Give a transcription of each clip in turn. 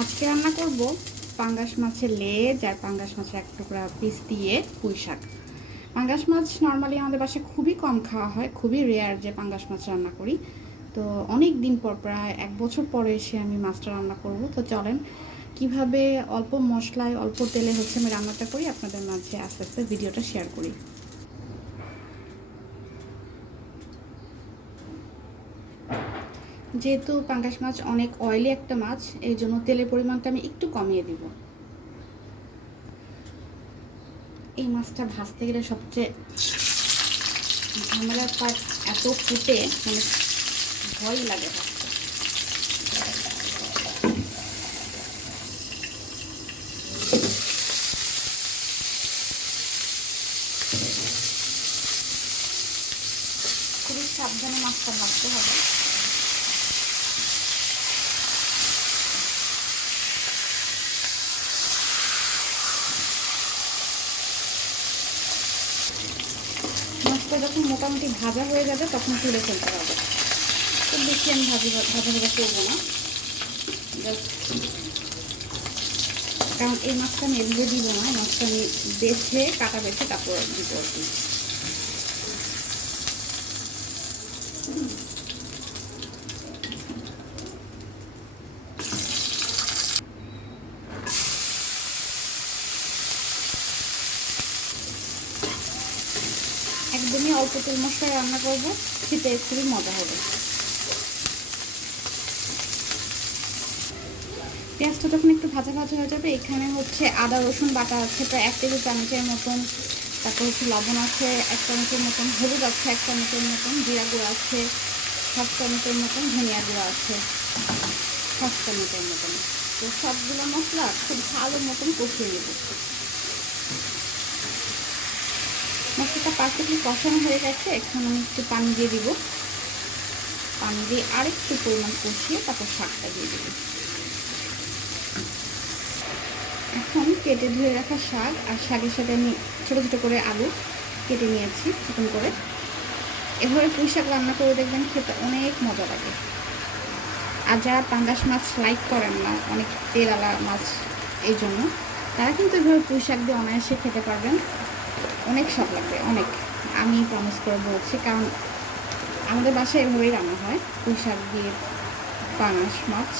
আজকে রান্না করব পাঙ্গাস মাছের লেজ আর পাঙ্গাস মাছের এক টুকরা পিস দিয়ে পুঁই শাক। পাঙ্গাস মাছ নর্মালি আমাদের বাসায় খুবই কম খাওয়া হয়, খুবই রেয়ার যে পাঙ্গাস মাছ রান্না করি। তো অনেক দিন পর, প্রায় 1 বছর পরে এসে আমি মাছটা রান্না করব। তো চলেন কিভাবে অল্প মশলায় অল্প তেলে হচ্ছে আমি রান্নাটা করি, আপনাদের মাঝে আস্তে আস্তে ভিডিওটা শেয়ার করি। যেহেতু পাঙ্গাস মাছ অনেক অয়েলি একটা মাছ, এই জন্য তেলের পরিমাণটা আমি একটু কমিয়ে দিব। এই মাছটা ভাজতে গেলে সবচেয়ে ঝামেলার পাট এত ফুটে, মানে ভয় লাগে ভাজতে। খুবই সাবধানে মাছটা ভাজতে হবে। মাছটা যখন মোটামুটি ভাজা হয়ে যাবে তখন তুলে ফেলতে হবে। খুব বেশি আমি ভাজা ভাজা করবো না, জাস্ট কারণ এই মাছটা আমি এভাবে দিব না, এই মাছটা আমি বেছে কাটা বেছে তারপর দিব আর কি। একদমই অল্প তেল মশলায় রান্না করবো, খেতে খুবই মজা হবে। পেঁয়াজটা যখন একটু ভাজা ভাজা হয়ে যাবে, এখানে হচ্ছে আদা রসুন বাটা আছে প্রায় 1 টেবিল চামচের মতন, তারপর হচ্ছে লবণ আছে 1 চামচের মতন, হলুদ আছে 1 চামচের মতন, জিরা গুঁড়ো আছে 7 চামচের মতন, ধনিয়া গুঁড়ো আছে 7 চামচের মতন। তো সবগুলো মশলা খুব ভালো মতন কষিয়ে নেব। মশলাটা পারফেক্টলি কষানো হয়ে গেছে, এখন আমি একটু পানি দিয়ে দিব। পানি দিয়ে আরেকটু পরিমাণ কষিয়ে তারপর শাকটা দিয়ে দেবো। এখন কেটে ধুয়ে রাখা শাক আর শাকের সাথে আমি ছোটো ছোটো করে আলু কেটে নিয়েছি চিকন করে। এভাবে পুঁই শাক রান্না করে দেখবেন, খেতে অনেক মজা লাগে। আর যারা পাঙ্গাস মাছ লাইক করেন না, অনেক তেলালা মাছ, এই জন্য তারা কিন্তু এভাবে পুঁই শাক দিয়ে অনায়াসে খেতে পারবেন, অনেক স্বাদ লাগবে অনেক। আমি প্রমিস করে বলছি, কারণ আমাদের বাসায় এভাবেই রান্না হয়, পুঁই শাক দিয়ে পাঙ্গাস মাছ।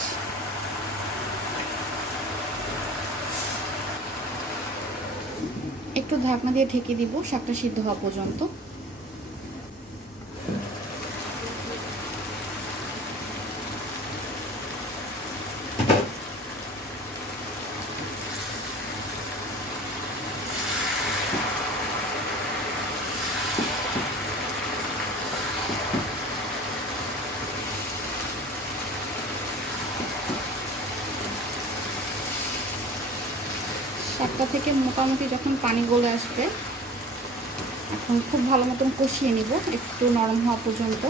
একটু ঢাকনা দিয়ে ঢেকে দিব শাকটা সিদ্ধ হওয়া পর্যন্ত। শাকটা থেকে মোটামুটি যখন পানি গলে আসবে, এখন খুব ভালো মতন কষিয়ে নিব একটু নরম হওয়া পর্যন্ত।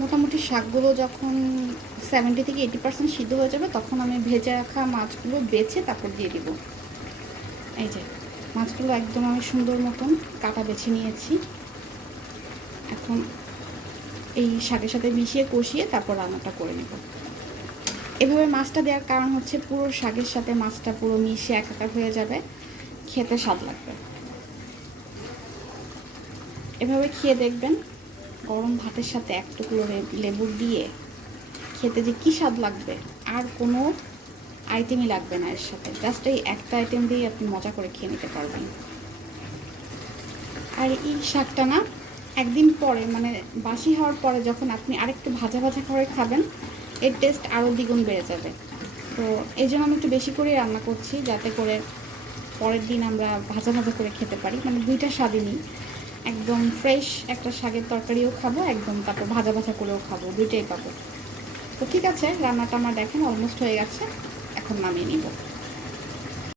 মোটামুটি শাকগুলো যখন 70 থেকে 80% সিদ্ধ হয়ে যাবে, তখন আমি ভেজে রাখা মাছগুলো বেছে তারপর দিয়ে দিব। এই যে মাছগুলো একদম আমি সুন্দর মতন কাটা বেছে নিয়েছি। এখন এই শাকের সাথে মিশিয়ে কষিয়ে তারপর রান্নাটা করে নেব। এভাবে মাছটা দেওয়ার কারণ হচ্ছে পুরো শাকের সাথে মাছটা পুরো মিশে একাকার হয়ে যাবে, খেতে স্বাদ লাগবে। এভাবে খেয়ে দেখবেন, গরম ভাতের সাথে এক টুকরো লেবু দিয়ে খেতে যে কী স্বাদ লাগবে, আর কোনো আইটেমই লাগবে না এর সাথে, জাস্ট এই একটা আইটেম দিয়ে আপনি মজা করে খেয়ে নিতে পারবেন। আর এই শাকটা না একদিন পরে, মানে বাসি হওয়ার পরে যখন আপনি আরেকটু ভাজা ভাজা করে খাবেন, এর টেস্ট আরও দ্বিগুণ বেড়ে যাবে। তো এই জন্য আমি একটু বেশি করেই রান্না করছি, যাতে করে পরের দিন আমরা ভাজা ভাজা করে খেতে পারি, মানে দুইটা স্বাদই নিই। একদম ফ্রেশ একটা শাকের তরকারিও খাবো, একদম তারপর ভাজা ভাজা করেও খাবো, দুইটাই পাবো। তো ঠিক আছে, রান্নাটা আমার দেখেন অলমোস্ট হয়ে গেছে, এখন নামিয়ে নিব।